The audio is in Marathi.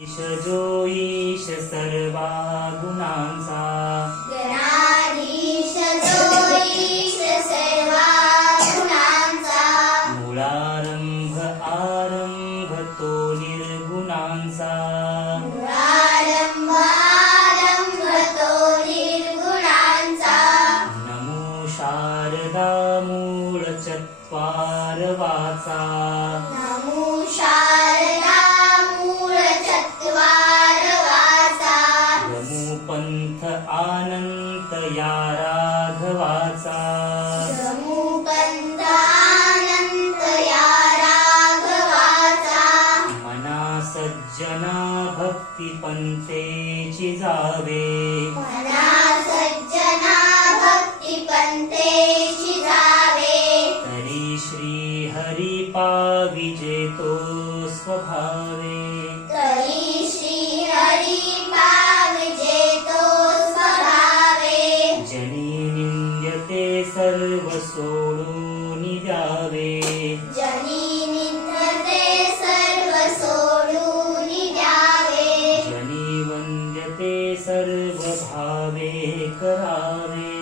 ईश जो ईश सर्वा गुणांचा, गणाधीश जो ईश सर्वा गुणांचा, मूळारंभ आरंभ तो निर्गुणांचा, मूळारंभ आरंभ तो निर्गुणांचा. नमो शारदा मूळ चत्वार वाचा, नमो शारदा मूळ चत्वार वाचा, गमू पंथ अनंत या राघवाचा, समूपंत आनंद या राघवाचा. मना सज्जना भक्ती पंथेची जावे, मना सज्जना भक्ती पंथेची जावे, तरी श्री हरी पाविजे तो स्वभावे. तरी श्री हरी पाविजे तो स्वभावे. जनी निंद्यते सर्व सोडून द्यावे, जनी निंदते सर्व सोडून द्यावे, जनी वंद्यते सर्व भावे करावे.